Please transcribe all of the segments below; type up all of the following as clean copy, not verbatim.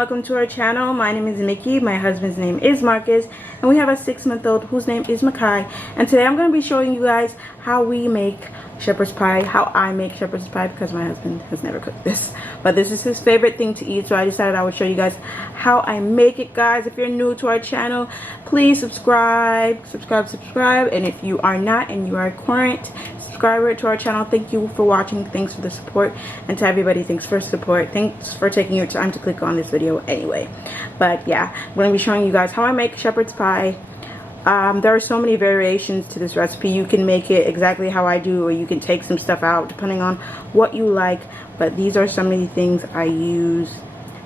welcome to our channel. My name is Mickey, my husband's name is Marcus, and we have a 6-month-old whose name is Makai. And today I'm going to be showing you guys how we make shepherd's pie, how I make shepherd's pie, because my husband has never cooked this, but this is his favorite thing to eat, so I decided I would show you guys how I make it. Guys, if you're new to our channel, please subscribe, and if you are not and you are a current subscriber to our channel, thank you for watching, thanks for the support, and to everybody, thanks for support, thanks for taking your time to click on this video anyway. But yeah, I'm going to be showing you guys how I make shepherd's pie. There are so many variations to this recipe. You can make it exactly how I do, or you can take some stuff out depending on what you like, but these are some of the things I use.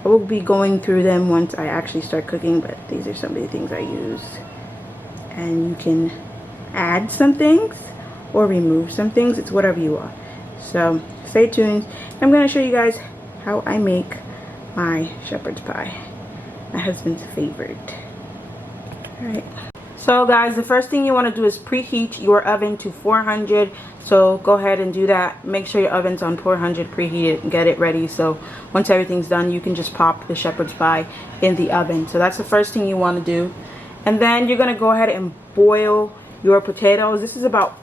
I will be going through them once I actually start cooking, but these are some of the things I use. And you can add some things or remove some things, it's whatever you want. So stay tuned. I'm going to show you guys how I make my shepherd's pie, my husband's favorite. Alright, so guys, the first thing you want to do is preheat your oven to 400. So go ahead and do that. Make sure your oven's on 400, preheat it and get it ready, so once everything's done you can just pop the shepherd's pie in the oven. So that's the first thing you want to do. And then you're going to go ahead and boil your potatoes. This is about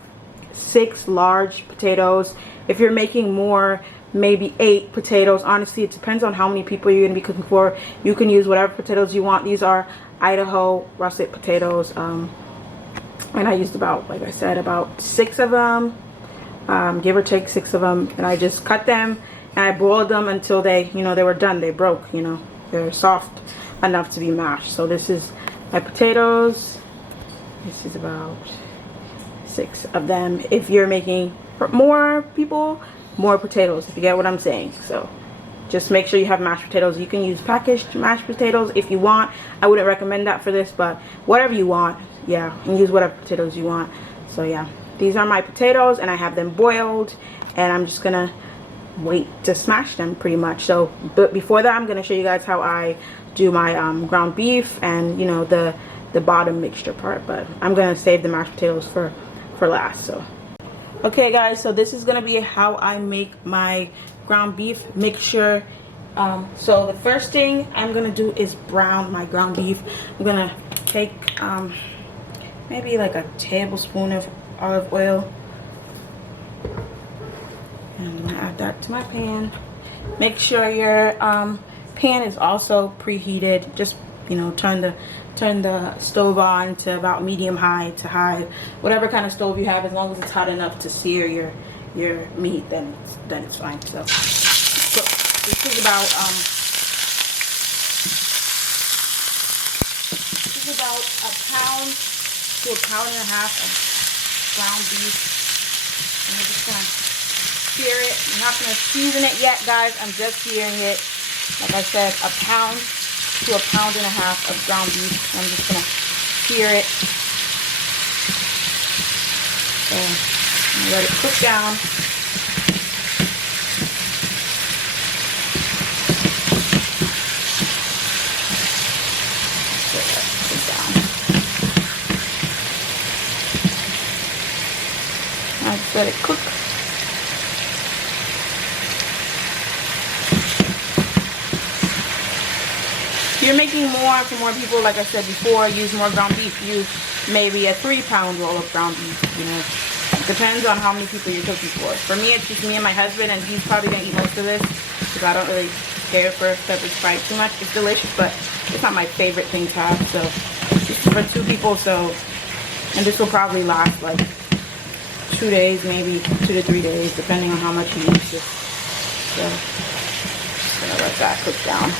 6 large potatoes. If you're making more, maybe 8 potatoes. Honestly, it depends on how many people you're going to be cooking for. You can use whatever potatoes you want. These are Idaho russet potatoes, and I used about, like I said, about 6 of them, give or take 6 of them, and I just cut them and I boiled them until they, they were done. They broke, they're soft enough to be mashed. So this is my potatoes. This is about 6 of them. If you're making for more people, more potatoes, if you get what I'm saying. So just make sure you have mashed potatoes. You can use packaged mashed potatoes if you want. I wouldn't recommend that for this, but whatever you want, yeah, and use whatever potatoes you want. So yeah, these are my potatoes and I have them boiled, and I'm just gonna wait to smash them pretty much. So but before that, I'm gonna show you guys how I do my ground beef and the bottom mixture part, but I'm gonna save the mashed potatoes for last. So okay guys, so this is gonna be how I make my ground beef mixture. So the first thing I'm gonna do is brown my ground beef. I'm gonna take maybe like a tablespoon of olive oil, and I'm gonna add that to my pan. Make sure your pan is also preheated. Just turn the stove on to about medium high to high, whatever kind of stove you have. As long as it's hot enough to sear your meat, then it's fine. So this is about a pound to a pound and a half of ground beef, and we're just gonna sear it. I'm not gonna season it yet, guys. I'm just searing it. Like I said, a pound to a pound and a half of ground beef. I'm just gonna sear it. So I'm gonna let it cook down. I just let it cook. If you're making more for more people, like I said before, use more ground beef. Use maybe a 3-pound roll of ground beef. It depends on how many people you're cooking for. For me, it's just me and my husband, and he's probably gonna eat most of this because I don't really care for shepherd's pie too much. It's delicious, but it's not my favorite thing to have. So it's just for 2 people. So, and this will probably last like 2 days, maybe 2 to 3 days, depending on how much you use it. So just gonna let that cook down.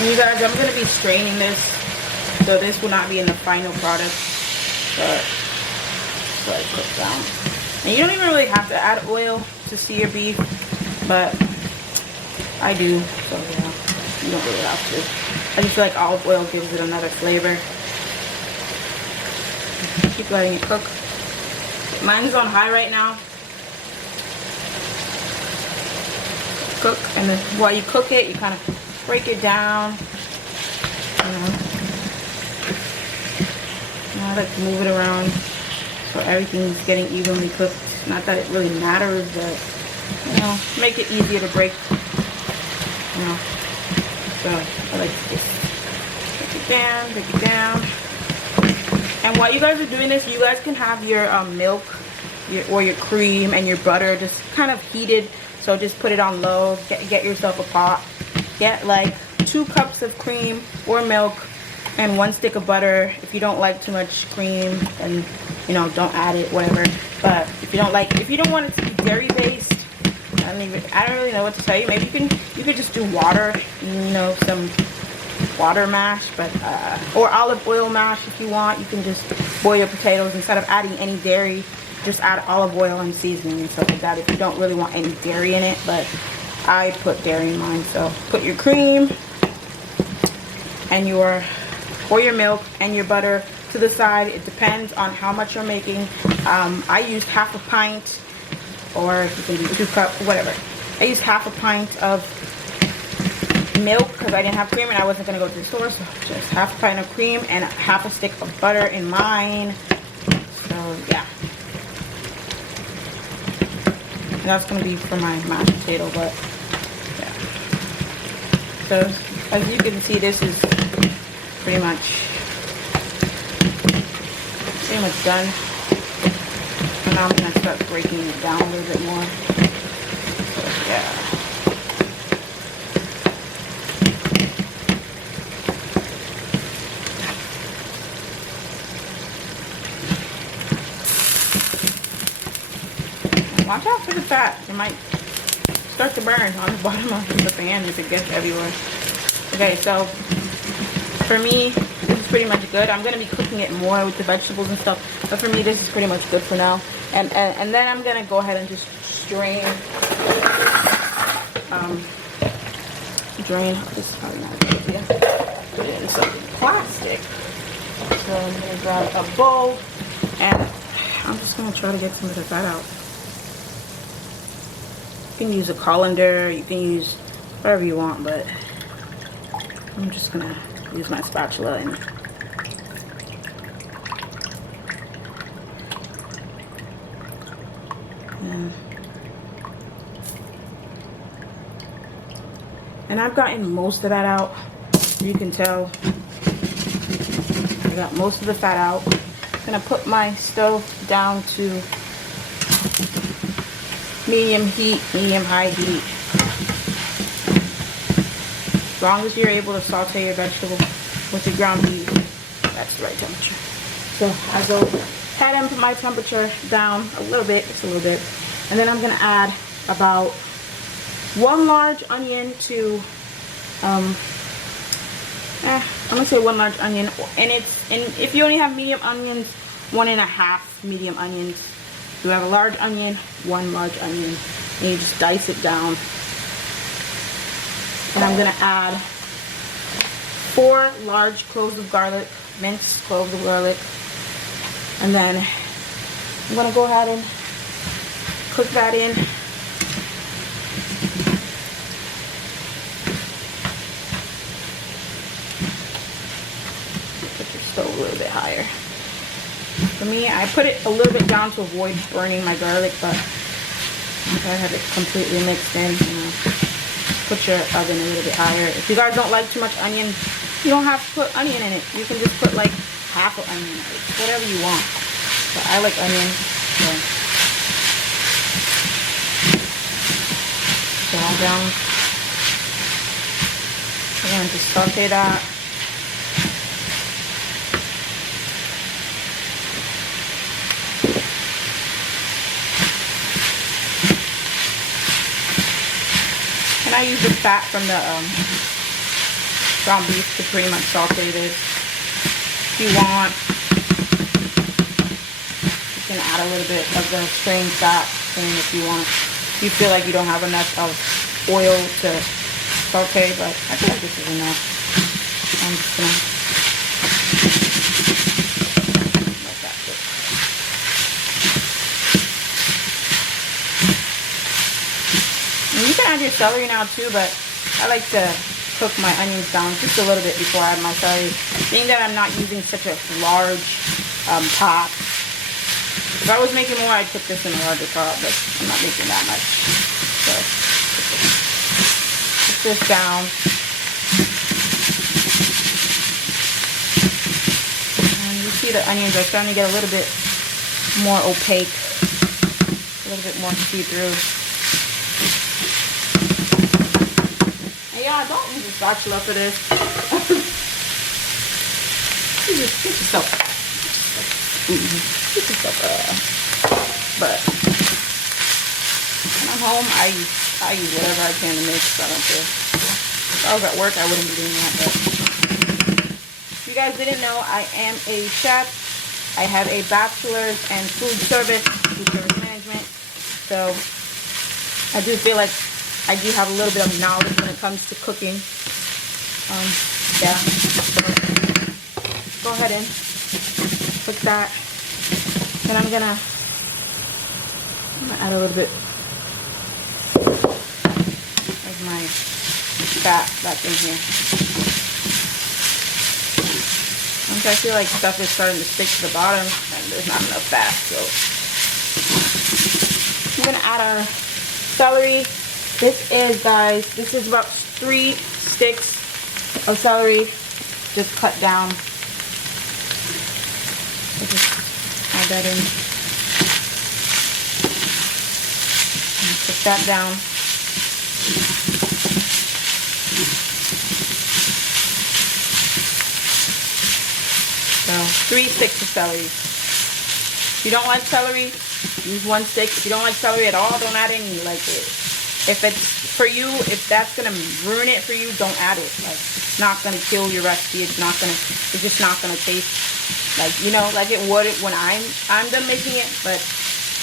And you guys, I'm going to be straining this, so this will not be in the final product, but so I put down. And you don't even really have to add oil to see your beef, but I do, so yeah, you don't really have to. I just feel like olive oil gives it another flavor. Keep letting it cook. Mine's on high right now. Cook, and then while you cook it, you kind of break it down. You know, I like to move it around so everything's getting evenly cooked. Not that it really matters, but you know, make it easier to break. You know, so I like to just take it down. And while you guys are doing this, you guys can have your milk or your cream and your butter just kind of heated. So just put it on low, get yourself a pot. Get like 2 cups of cream or milk and 1 stick of butter. If you don't like too much cream, then you know, don't add it, whatever. But if you don't want it to be dairy based, I don't really know what to tell you. Maybe you could just do water, you know, some water mash, but or olive oil mash if you want. You can just boil your potatoes instead of adding any dairy. Just add olive oil and seasoning and stuff like that if you don't really want any dairy in it, but I put dairy in mine. So put your cream and your milk and your butter to the side. It depends on how much you're making. I used half a pint, or you can do 2 cups, whatever. I used half a pint of milk because I didn't have cream and I wasn't going to go to the store, so just half a pint of cream and half a stick of butter in mine. So yeah. And that's going to be for my mashed potato, but yeah. So as you can see, this is pretty much done. And now I'm going to start breaking it down a little bit more. So, yeah. Watch out for the fat. It might start to burn on the bottom of the pan if it gets everywhere. Okay, so for me, this is pretty much good. I'm going to be cooking it more with the vegetables and stuff, but for me, this is pretty much good for now. And then I'm going to go ahead and just drain. This is probably not a good idea. Put it in some plastic. So I'm going to grab a bowl, and I'm just going to try to get some of the fat out. You can use a colander, you can use whatever you want, but I'm just going to use my spatula and I've gotten most of that out. You can tell I got most of the fat out. I'm gonna put my stove down to medium heat, medium high heat. As long as you're able to saute your vegetable with your ground beef, that's the right temperature. So I go ahead my temperature down a little bit, just a little bit, and then I'm gonna add about 1 large onion to I'm gonna say 1 large onion, and if you only have medium onions, 1.5 medium onions. If you have a large onion, 1 large onion, and you just dice it down. And I'm gonna add 4 large cloves of garlic, minced cloves of garlic, and then I'm gonna go ahead and cook that in. Put your stove a little bit higher. For me, I put it a little bit down to avoid burning my garlic, but I have it completely mixed in. You know, put your oven a little bit higher. If you guys don't like too much onion, you don't have to put onion in it. You can just put like half an onion, whatever you want. But I like onion, so all down. We're going to just saute that. And I use the fat from the ground beef to pretty much saute this. If you want, you can add a little bit of the strained fat if you want. If you feel like you don't have enough of oil to saute, but I feel like this is enough. I'm just gonna let that cook. And you can add your celery now too, but I like to cook my onions down just a little bit before I add my celery. Being that I'm not using such a large pot. If I was making more, I'd cook this in a larger pot, but I'm not making that much. So, put this down. And you see the onions are starting to get a little bit more opaque, a little bit more see-through. And y'all, don't use a spatula for this. You just get yourself. Get yourself but when I'm home, I use whatever I can to make, so I don't care. If I was at work, I wouldn't be doing that, but if you guys didn't know, I am a chef. I have a bachelor's in food service management, so I do feel like I do have a little bit of knowledge when it comes to cooking. Yeah, so go ahead and cook that. Then I'm gonna add a little bit of my fat back in here. Once I feel like stuff is starting to stick to the bottom and there's not enough fat, so I'm gonna add our celery. This is, guys, this is about 3 sticks of celery, just cut down. Add that in. And put that down. So 3 sticks of celery. If you don't like celery, use 1 stick. If you don't like celery at all, don't add any. Like it. If it's for you, if that's gonna ruin it for you, don't add it. Like it's not gonna kill your recipe. It's just not gonna taste like, you know, like it would when I'm done making it, but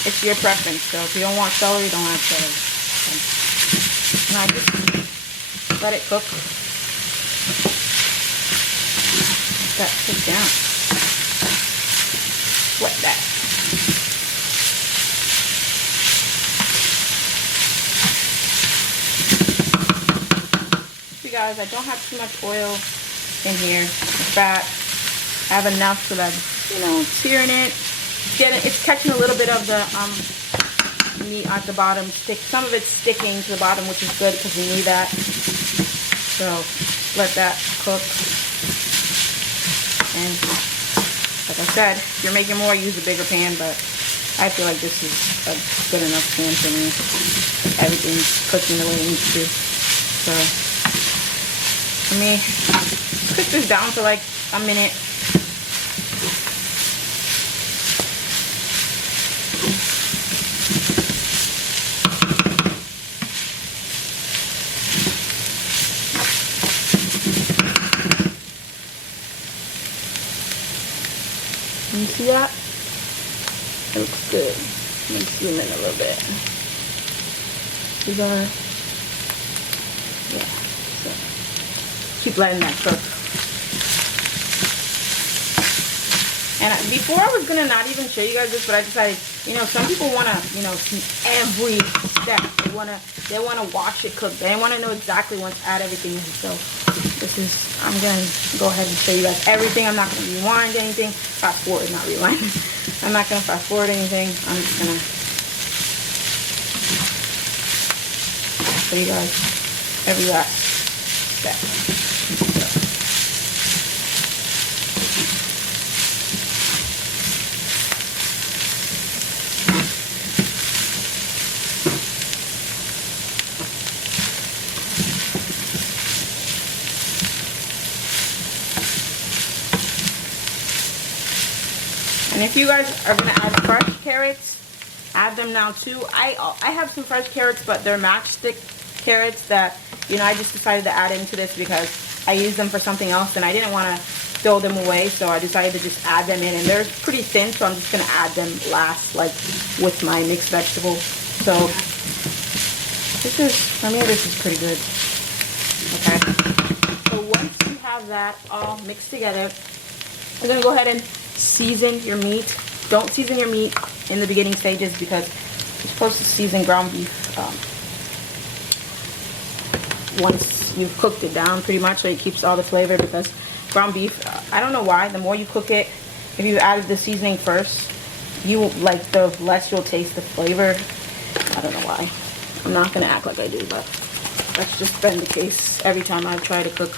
it's your preference. So if you don't want celery, don't add celery. So, and I just let it cook. Let that cook down. Wet that. See guys, I don't have too much oil in here. The fat. I have enough so that, you know, searing it. It's catching a little bit of the meat at the bottom. Some of it's sticking to the bottom, which is good because we need that. So let that cook. And like I said, if you're making more, use a bigger pan, but I feel like this is a good enough pan for me. Everything's cooking the way it needs to. So for me, cook this down for like a minute. You see that? It looks good. Let me zoom in a little bit. These are, yeah. So keep letting that cook. And before I was gonna not even show you guys this, but I decided, you know, some people wanna, you know, see every step. They wanna watch it cook. They wanna know exactly when to add everything in. So this is, I'm gonna go ahead and show you guys everything. I'm not gonna rewind anything. Fast forward, not rewind. I'm not gonna fast forward anything. I'm just gonna show you guys every last step. And if you guys are going to add fresh carrots, add them now too. I have some fresh carrots, but they're matchstick carrots that, you know, I just decided to add into this because I used them for something else and I didn't want to throw them away, so I decided to just add them in, and they're pretty thin, so I'm just going to add them last, like with my mixed vegetables. So this is, for me, this is pretty good. Okay, so once you have that all mixed together, you're going to go ahead and season your meat. Don't season your meat in the beginning stages because you're supposed to season ground beef once you've cooked it down pretty much, so it keeps all the flavor, because ground beef, I don't know why, the more you cook it, if you added the seasoning first, you like, the less you'll taste the flavor. I don't know why. I'm not gonna act like I do, but that's just been the case every time I try to cook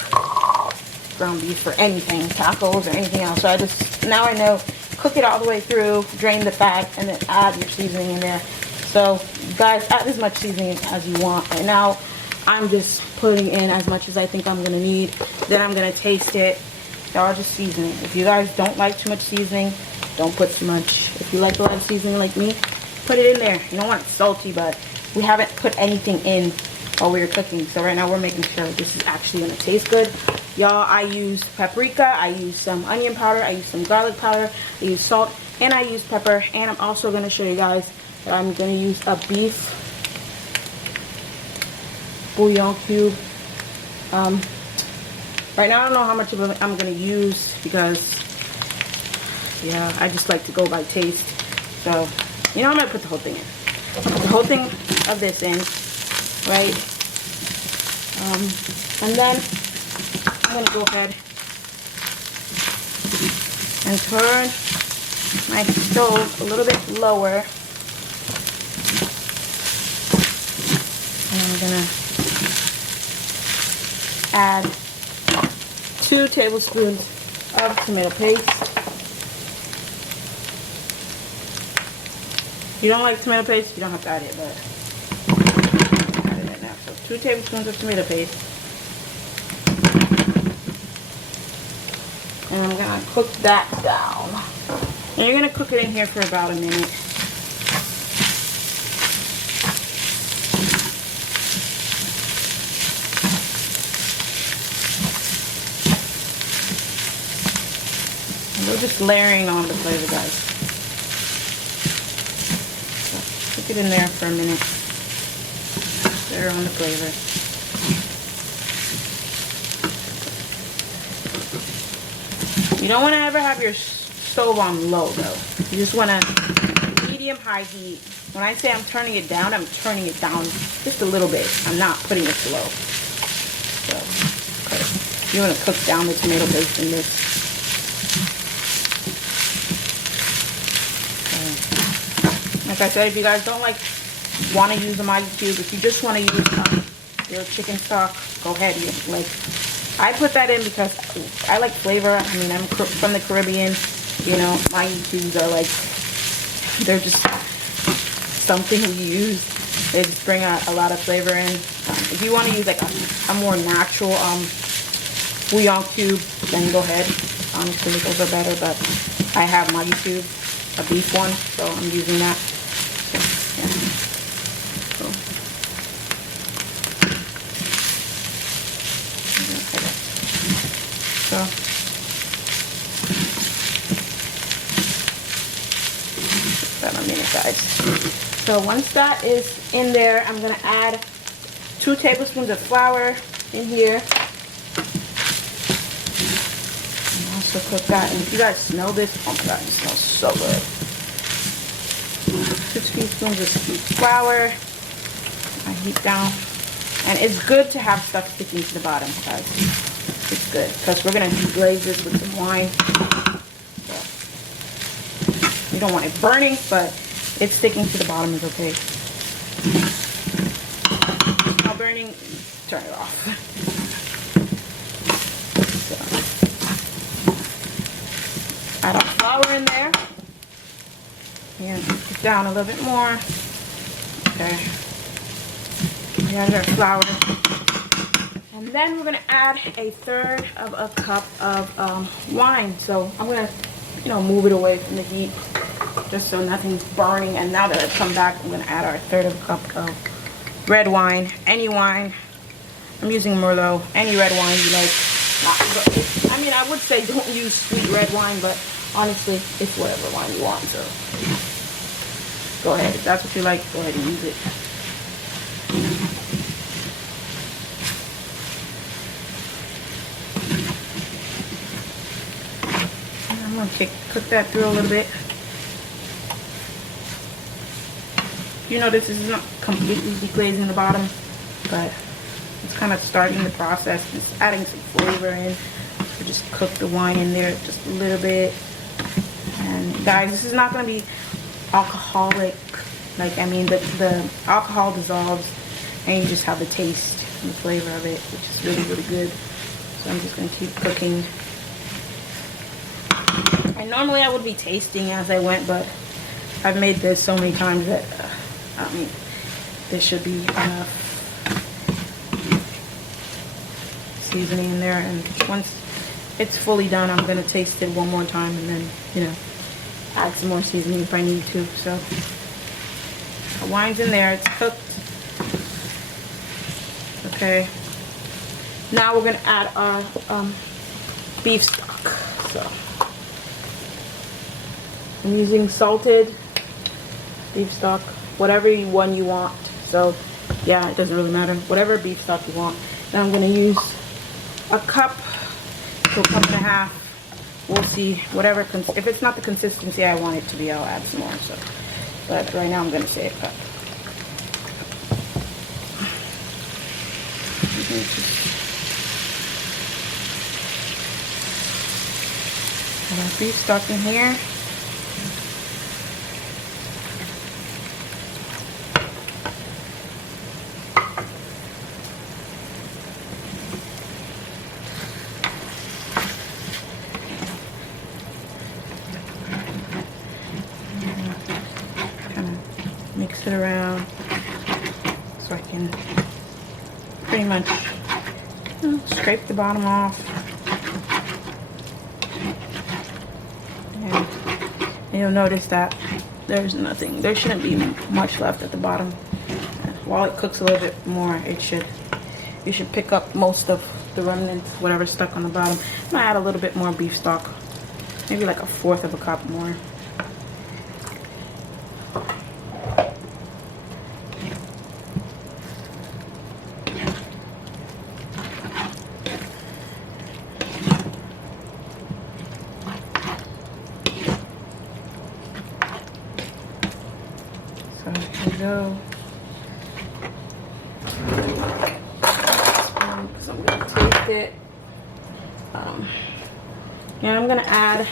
ground beef for anything, tacos or anything else. So I just, now I know, cook it all the way through, drain the fat, and then add your seasoning in there. So guys, add as much seasoning as you want. Right now I'm just putting in as much as I think I'm gonna need. Then I'm gonna taste it. Y'all just season it. If you guys don't like too much seasoning, don't put too much. If you like a lot of seasoning like me, put it in there. You don't want it salty, but we haven't put anything in while we were cooking. So right now we're making sure this is actually gonna taste good. Y'all, I used paprika, I used some onion powder, I used some garlic powder, I used salt, and I used pepper. And I'm also gonna show you guys that I'm gonna use a beef bouillon cube. Right now I don't know how much of it I'm gonna use because, yeah, I just like to go by taste. So, you know, I'm gonna put the whole thing in. The whole thing of this in, right? And then I'm gonna go ahead and turn my stove a little bit lower. And I'm gonna add 2 tablespoons of tomato paste. If you don't like tomato paste, you don't have to add it, but add it in now. So 2 tablespoons of tomato paste. And I'm gonna cook that down. And you're gonna cook it in here for about a minute. We're just layering on the flavor, guys. So cook it in there for a minute. Layer on the flavor. You don't want to ever have your stove on low, though. You just want to medium-high heat. When I say I'm turning it down, I'm turning it down just a little bit. I'm not putting it slow. So, okay. You want to cook down the tomato paste in this. Like I said, if you guys don't want to use a Maggi cube, if you just want to use your chicken stock, go ahead. I put that in because I like flavor. I mean, I'm from the Caribbean. You know, Maggi cubes are like, they're just something we use. They just bring a lot of flavor in. If you want to use like a more natural bouillon cube, then go ahead. Honestly, those are better. But I have Maggi cube, a beef one, so I'm using that. So that a minute, guys. So once that is in there, I'm gonna add 2 tablespoons of flour in here. And also cook that. And if you guys smell this, oh my god, it smells so good. 2 teaspoons of sweet flour. I heat down. And it's good to have stuff sticking to the bottom, guys. It's good because we're going to deglaze this with some wine. So, you don't want it burning, but it's sticking to the bottom is okay. Not burning, turn it off. So, add our flour in there. And put it down a little bit more. Okay. We add our flour. And then we're going to add 1/3 of a cup of wine. So I'm going to, move it away from the heat just so nothing's burning. And now that I've come back, I'm going to add our 1/3 of a cup of red wine. Any wine. I'm using Merlot. Any red wine you like. I mean, I would say don't use sweet red wine, but honestly, it's whatever wine you want. So go ahead. If that's what you like, go ahead and use it. And I'm gonna cook that through a little bit. You know, this is not completely deglazing the bottom, but it's kind of starting the process. Just adding some flavor in. So just cook the wine in there just a little bit. And guys, this is not going to be alcoholic. Like, I mean, the alcohol dissolves and you just have the taste and the flavor of it, which is really, really good. So I'm just going to keep cooking. And normally I would be tasting as I went, but I've made this so many times that I mean, this should be enough seasoning in there. And once it's fully done, I'm going to taste it one more time and then, you know, add some more seasoning if I need to. So the wine's in there, it's cooked. Okay, now we're going to add our beef stock. So I'm using salted beef stock, whatever one you want. So yeah, it doesn't really matter, whatever beef stock you want. Now I'm going to use a cup to a cup and a half. We'll see, whatever, if it's not the consistency I want it to be, I'll add some more. So, but right now I'm going to say a cup. Add our beef stock in here. Mix it around so I can pretty much scrape the bottom off. And you'll notice that there's nothing, there shouldn't be much left at the bottom. While it cooks a little bit more, you should pick up most of the remnants, whatever's stuck on the bottom. I'm gonna add a little bit more beef stock, maybe like 1/4 of a cup more. So here we go. Because I'm going to taste it. And I'm going to add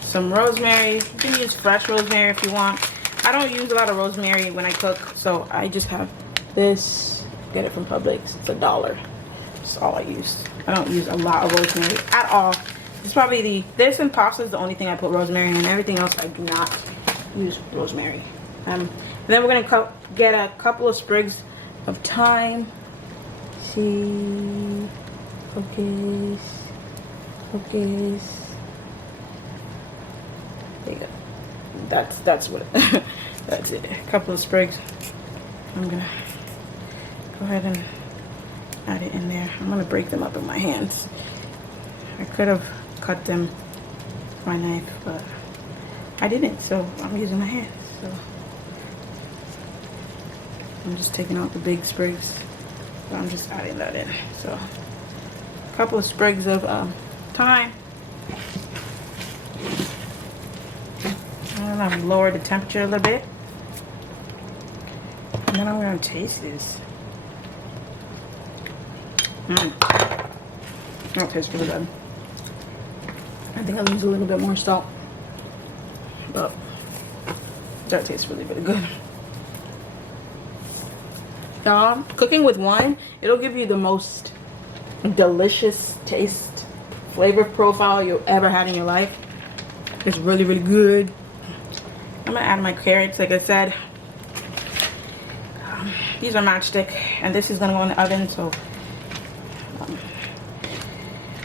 some rosemary. You can use fresh rosemary if you want. I don't use a lot of rosemary when I cook, so I just have this. Get it from Publix. It's $1. That's all I use. I don't use a lot of rosemary at all. It's probably this and pasta is the only thing I put rosemary in, and everything else I do not use rosemary. And then we're gonna get a couple of sprigs of thyme. See, focus. There you go. That's what. That's it. A couple of sprigs. I'm gonna go ahead and add it in there. I'm gonna break them up in my hands. I could have cut them with my knife, but I didn't, so I'm using my hands. So I'm just taking out the big sprigs, but I'm just adding that in. So a couple of sprigs of thyme. And I've lowered the temperature a little bit. And then I'm going to taste this. That tastes really good. I think I'll use a little bit more salt. But that tastes really, really good. Y'all, cooking with wine, it'll give you the most delicious taste, flavor profile you've ever had in your life. It's really, really good. I'm gonna add my carrots, like I said. These are matchstick, and this is gonna go in the oven, so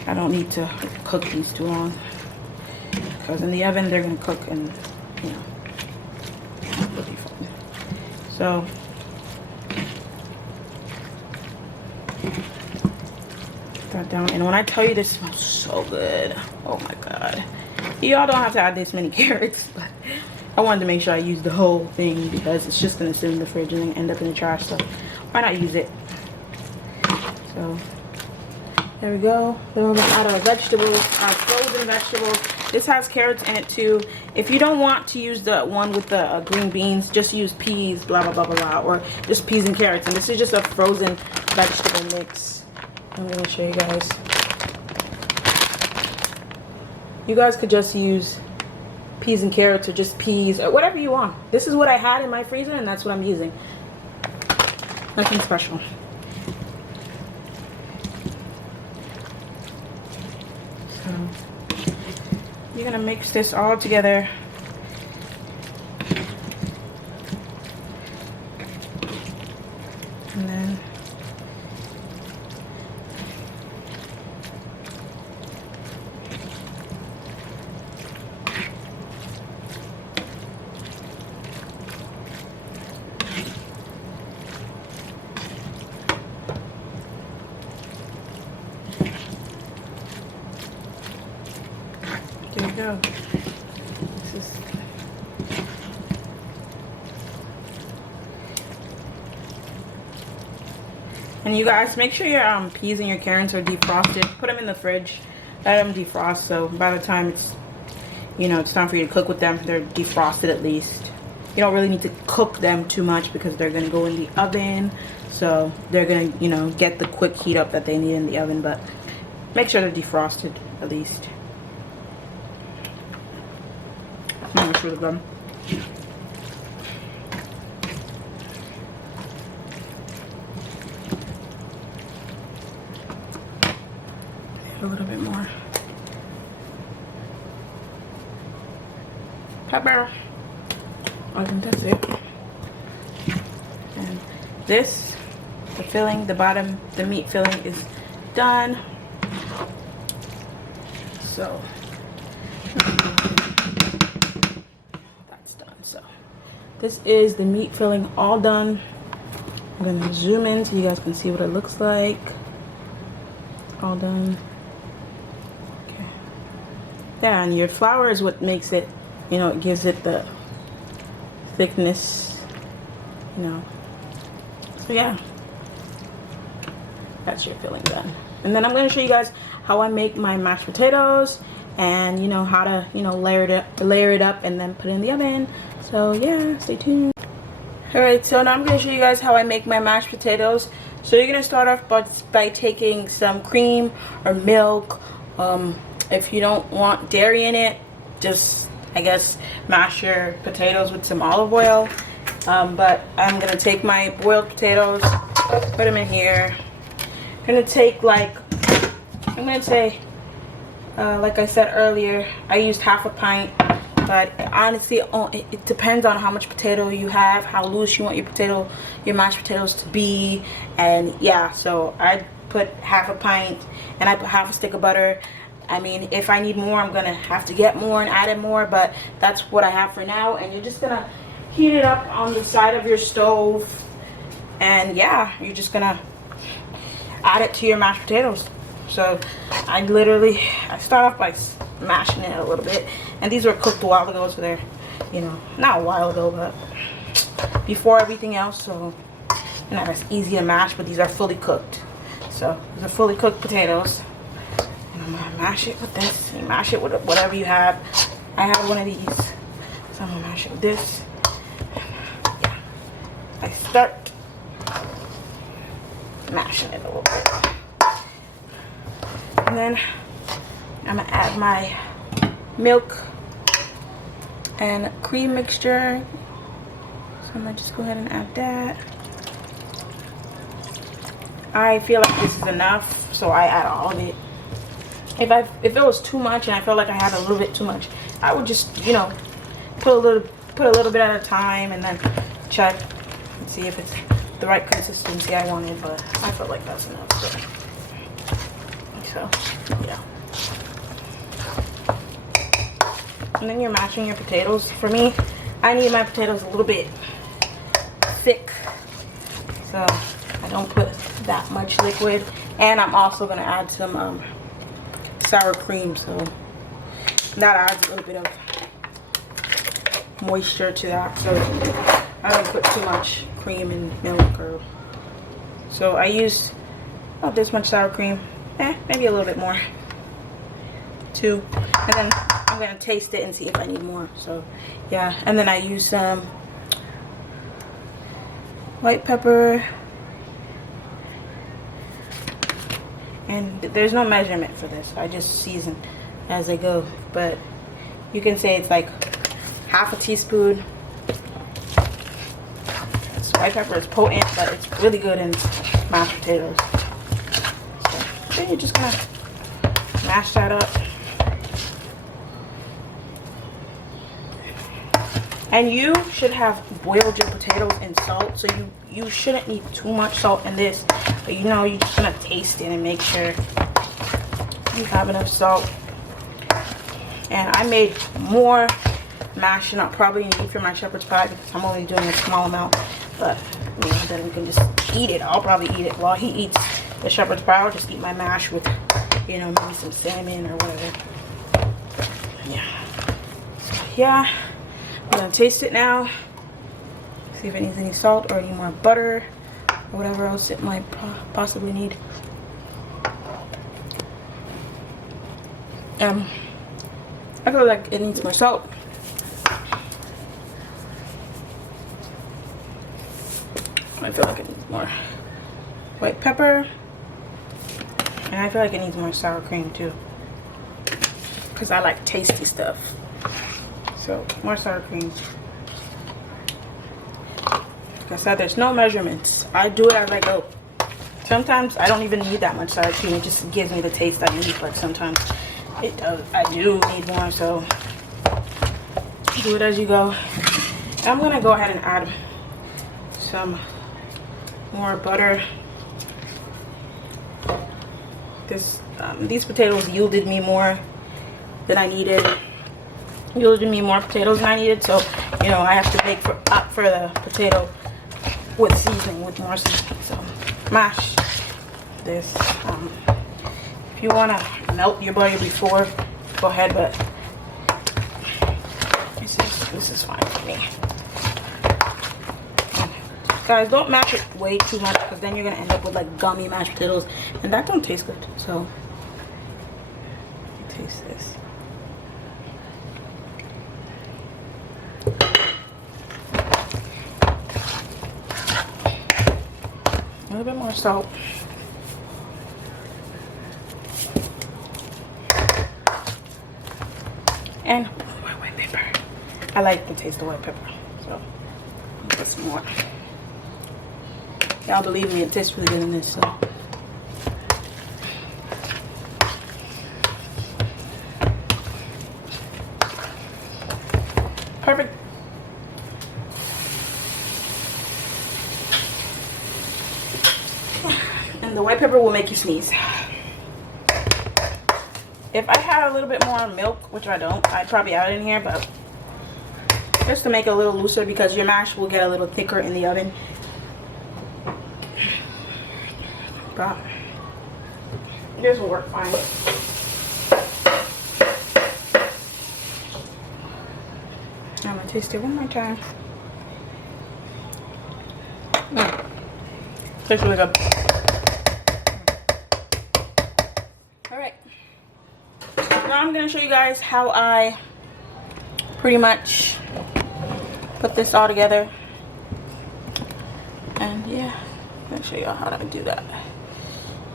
I don't need to cook these too long, because in the oven they're gonna cook, and you know, it'll be fun. So that down. And when I tell you, this smells so good. Oh my god. Y'all don't have to add this many carrots, but I wanted to make sure I used the whole thing because it's just gonna sit in the fridge and then end up in the trash, so why not use it? So there we go. Then we're gonna add our vegetables, our frozen vegetables. This has carrots in it too. If you don't want to use the one with the green beans, just use peas, blah blah blah blah blah, or just peas and carrots. And this is just a frozen vegetable mix. I'm gonna show you guys. You guys could just use peas and carrots or just peas or whatever you want. This is what I had in my freezer and that's what I'm using. Nothing special. So you're gonna mix this all together. And then there you go. This is and you guys make sure your peas and your carrots are defrosted. Put them in the fridge, let them defrost, so by the time it's, you know, it's time for you to cook with them, they're defrosted at least. You don't really need to cook them too much because they're gonna go in the oven, so they're gonna, you know, get the quick heat up that they need in the oven, but make sure they're defrosted at least. It's really good. A little bit more pepper. I think that's it. And this, the filling, the bottom, the meat filling is done. So that's done. So this is the meat filling all done. I'm gonna zoom in so you guys can see what it looks like. All done. Okay. Yeah, and your flour is what makes it, you know, it gives it the thickness, you know. So yeah, that's your filling done. And then I'm going to show you guys how I make my mashed potatoes, and you know how to, you know, layer it up and then put it in the oven. So yeah, stay tuned. Alright, so now I'm going to show you guys how I make my mashed potatoes. So you're going to start off by taking some cream or milk. If you don't want dairy in it, just, I guess, mash your potatoes with some olive oil. But I'm going to take my boiled potatoes, put them in here. I'm going to take, like, I'm going to say, like I said earlier, I used half a pint. But honestly, it depends on how much potato you have, how loose you want your mashed potatoes to be. And yeah, so I put half a pint and I put half a stick of butter. I mean, if I need more, I'm gonna have to get more and add in more, but that's what I have for now. And you're just gonna heat it up on the side of your stove, and yeah, you're just gonna add it to your mashed potatoes. So I start off by mashing it a little bit, and these were cooked a while ago, so they're, you know, not a while ago, but before everything else, so not as easy to mash. But these are fully cooked, so these are fully cooked potatoes. And I'm gonna mash it with this. You mash it with whatever you have. I have one of these, so I'm gonna mash it with this. Yeah, I start mashing it a little bit, and then I'm gonna add my milk and cream mixture. So I'm gonna just go ahead and add that. I feel like this is enough, so I add all of it. If it was too much and I felt like I had a little bit too much, I would just, you know, put a little bit at a time and then check and see if it's the right consistency I wanted. But I felt like that's enough. So yeah. And then you're mashing your potatoes. For me, I need my potatoes a little bit thick, so I don't put that much liquid. And I'm also going to add some sour cream, so that adds a little bit of moisture to that, so I don't put too much cream and milk. Or so I use about this much sour cream, maybe a little bit more too, and then I'm gonna taste it and see if I need more. So yeah, and then I use some white pepper, and there's no measurement for this, I just season as I go, but you can say it's like half a teaspoon. So white pepper is potent, but it's really good in mashed potatoes. So then you're just gonna mash that up. And you should have boiled your potatoes in salt, so you shouldn't need too much salt in this. But you know, you're just gonna taste it and make sure you have enough salt. And I made more mash than I probably need for my shepherd's pie because I'm only doing a small amount. But you know, then we can just eat it. I'll probably eat it while he eats the shepherd's pie. I'll just eat my mash with, you know, maybe some salmon or whatever. Yeah. So yeah. I'm gonna taste it now, see if it needs any salt or any more butter or whatever else it might possibly need. I feel like it needs more salt. I feel like it needs more white pepper, and I feel like it needs more sour cream too, because I like tasty stuff. So more sour cream. Like I said, there's no measurements. I do it as I go. Sometimes I don't even need that much sour cream. It just gives me the taste I need. But sometimes it does. I do need more. So do it as you go. I'm gonna go ahead and add some more butter. These potatoes yielded me more than I needed. Yielded me more potatoes than I needed, so you know I have to make up for the potato with seasoning, with more seasoning. So mash this. If you want to melt your butter before, go ahead, but this is fine for me. Guys, don't mash it way too much because then you're gonna end up with like gummy mashed potatoes, and that don't taste good. So taste this. A little bit more salt. And white pepper. I like the taste of white pepper, so I'll put some more. Y'all believe me, it tastes really good in this. So perfect. And the white pepper will make you sneeze. If I had a little bit more milk, which I don't, I'd probably add it in here, but just to make it a little looser because your mash will get a little thicker in the oven. But this will work fine. I'm gonna taste it one more time. Tastes really good. Alright. Now I'm gonna show you guys how I pretty much put this all together. And yeah, I'm gonna show you how to do that.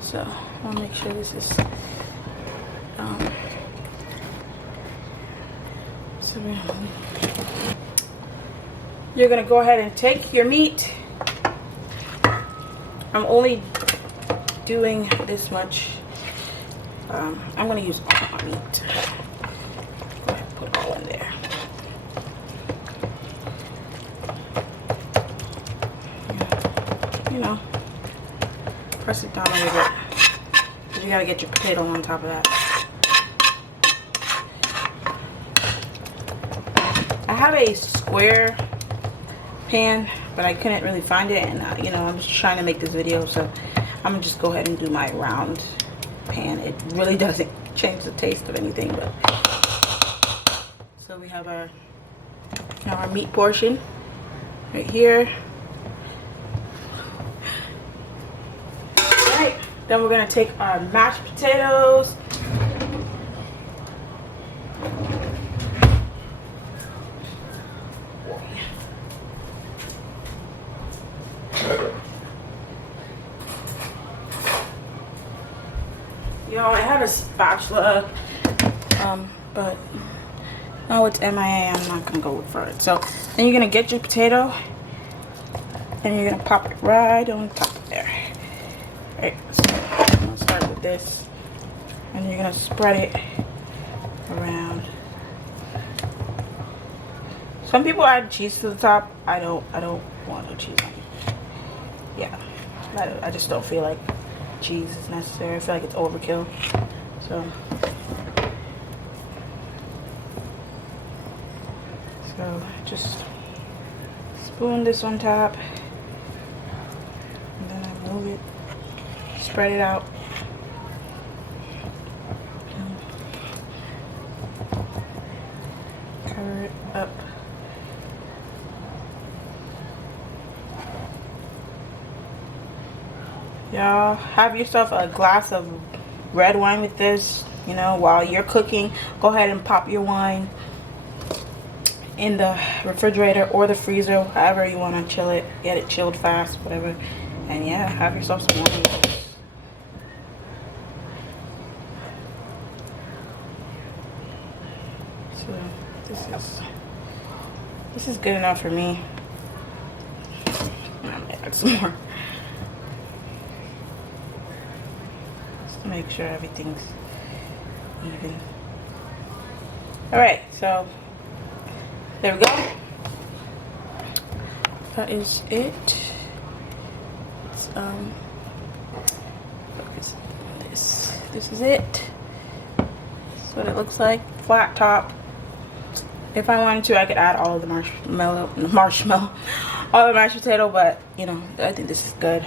So I'll make sure this is you're gonna go ahead and take your meat. I'm only doing this much. I'm gonna use all my meat. Go ahead and put it all in there. You know, press it down a little bit. Because you gotta get your potato on top of that. I have a square pan, but I couldn't really find it, and you know, I'm just trying to make this video, so I'm gonna just go ahead and do my round pan. It really doesn't change the taste of anything, but so we have our meat portion right here. All right, then we're gonna take our mashed potatoes. Y'all, I have a spatula, but no, it's MIA. I'm not gonna go for it. So then you're gonna get your potato and you're gonna pop it right on top of there. All right, so I'm gonna start with this, and you're gonna spread it around. Some people add cheese to the top. I don't want no cheese on it. Yeah, I just don't feel like cheese is necessary. I feel like it's overkill. So just spoon this on top, and then I move it, spread it out. Cover it up. Y'all, have yourself a glass of red wine with this. You know, while you're cooking, go ahead and pop your wine in the refrigerator or the freezer, however you want to chill it. Get it chilled fast, whatever. And yeah, have yourself some wine with this. So this is good enough for me. I'm gonna add some more. Make sure everything's even. All right, so there we go. That is it. It's, this is it. This is what it looks like. Flat top. If I wanted to, I could add all of the marshmallow, all the mashed potato, but you know, I think this is good.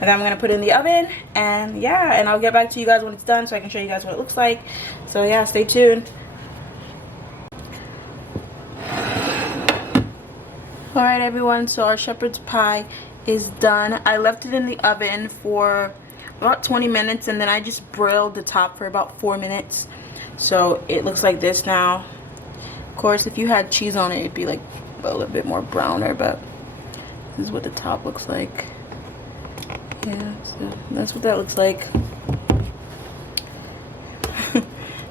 And then I'm gonna put it in the oven, and yeah, and I'll get back to you guys when it's done so I can show you guys what it looks like. So yeah, stay tuned. Alright everyone, so our shepherd's pie is done. I left it in the oven for about 20 minutes, and then I just broiled the top for about 4 minutes. So it looks like this now. Of course, if you had cheese on it, it'd be like a little bit more browner, but this is what the top looks like. Yeah, so that's what that looks like.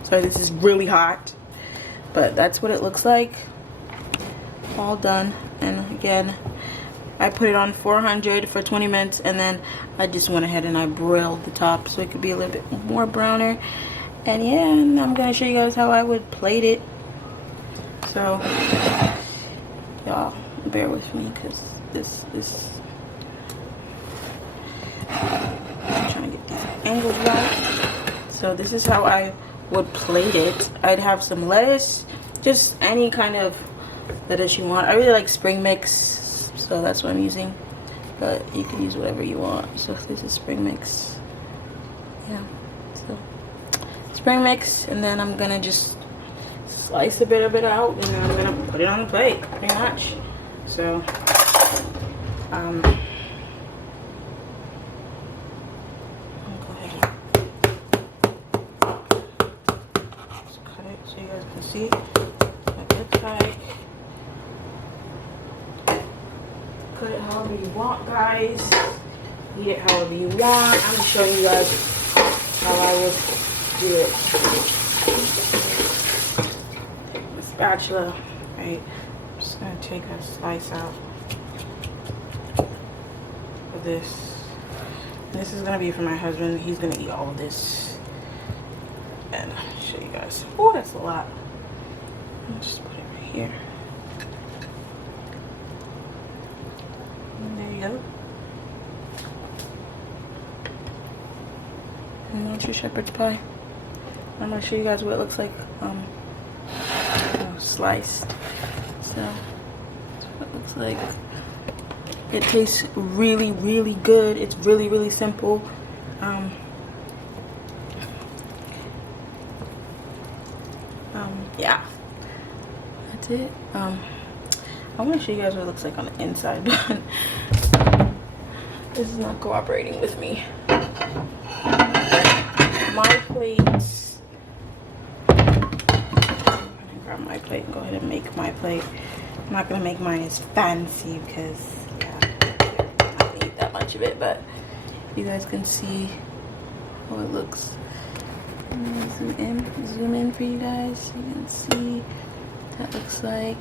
Sorry, this is really hot, but that's what it looks like. All done. And again, I put it on 400 for 20 minutes, and then I just went ahead and I broiled the top so it could be a little bit more browner. And yeah, and I'm gonna show you guys how I would plate it. So y'all bear with me, because this I'm trying to get these angles right. So this is how I would plate it. I'd have some lettuce, just any kind of lettuce you want. I really like spring mix, so that's what I'm using, but you can use whatever you want. So this is spring mix. Yeah, so spring mix, and then I'm gonna just slice a bit of it out, and then I'm gonna put it on the plate, pretty much. So so you guys can see what it looks like. Cut it however you want, guys. Eat it however you want. I'm just showing you guys how I would do it. Take the spatula, right? I'm just gonna take a slice out of this. This is gonna be for my husband. He's gonna eat all of this. And I'll show you guys. Oh, that's a lot. I'll just put it right here. And there you go. And that's your shepherd's pie. I'm gonna show you guys what it looks like sliced. So that's what it looks like. It tastes really, really good. It's really, really simple. Yeah, that's it. I want to show you guys what it looks like on the inside, but this is not cooperating with me. My plates. I'm gonna grab my plate and go ahead and make my plate. I'm not gonna make mine as fancy because yeah, I'm not gonna eat that much of it, but you guys can see how it looks. I'm gonna zoom in for you guys so you can see what that looks like.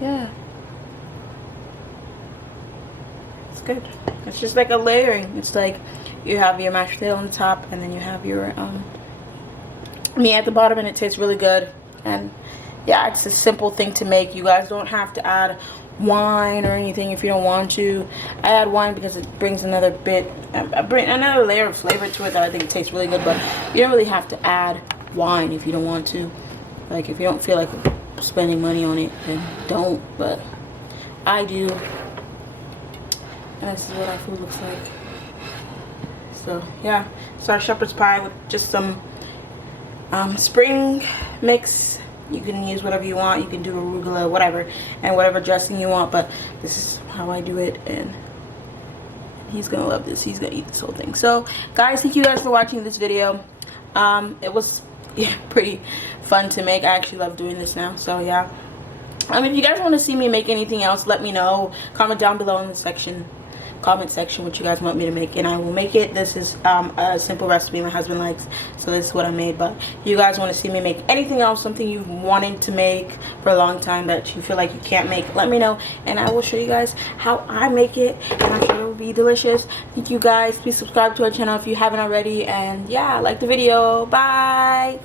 Yeah, it's good. It's just like a layering. It's like you have your mashed potato on the top and then you have your meat at the bottom, and it tastes really good. And yeah, it's a simple thing to make. You guys don't have to add wine or anything if you don't want to. I add wine because it brings another bit, another layer of flavor to it that I think tastes really good, but you don't really have to add wine if you don't want to. Like, if you don't feel like spending money on it, then don't, but I do. And this is what our food looks like. So yeah, it's our shepherd's pie with just some spring mix. You can use whatever you want. You can do arugula, whatever, and whatever dressing you want, but this is how I do it, and he's gonna love this. He's gonna eat this whole thing. So guys, thank you guys for watching this video. It was pretty fun to make. I actually love doing this now. So yeah, if you guys want to see me make anything else, let me know. Comment down below in the comment section what you guys want me to make, and I will make it. This is a simple recipe my husband likes, so this is what I made. But if you guys want to see me make anything else, something you've wanted to make for a long time that you feel like you can't make, let me know, and I will show you guys how I make it, and I'm sure it will be delicious. Thank you guys. Please subscribe to our channel if you haven't already, and yeah, like the video. Bye.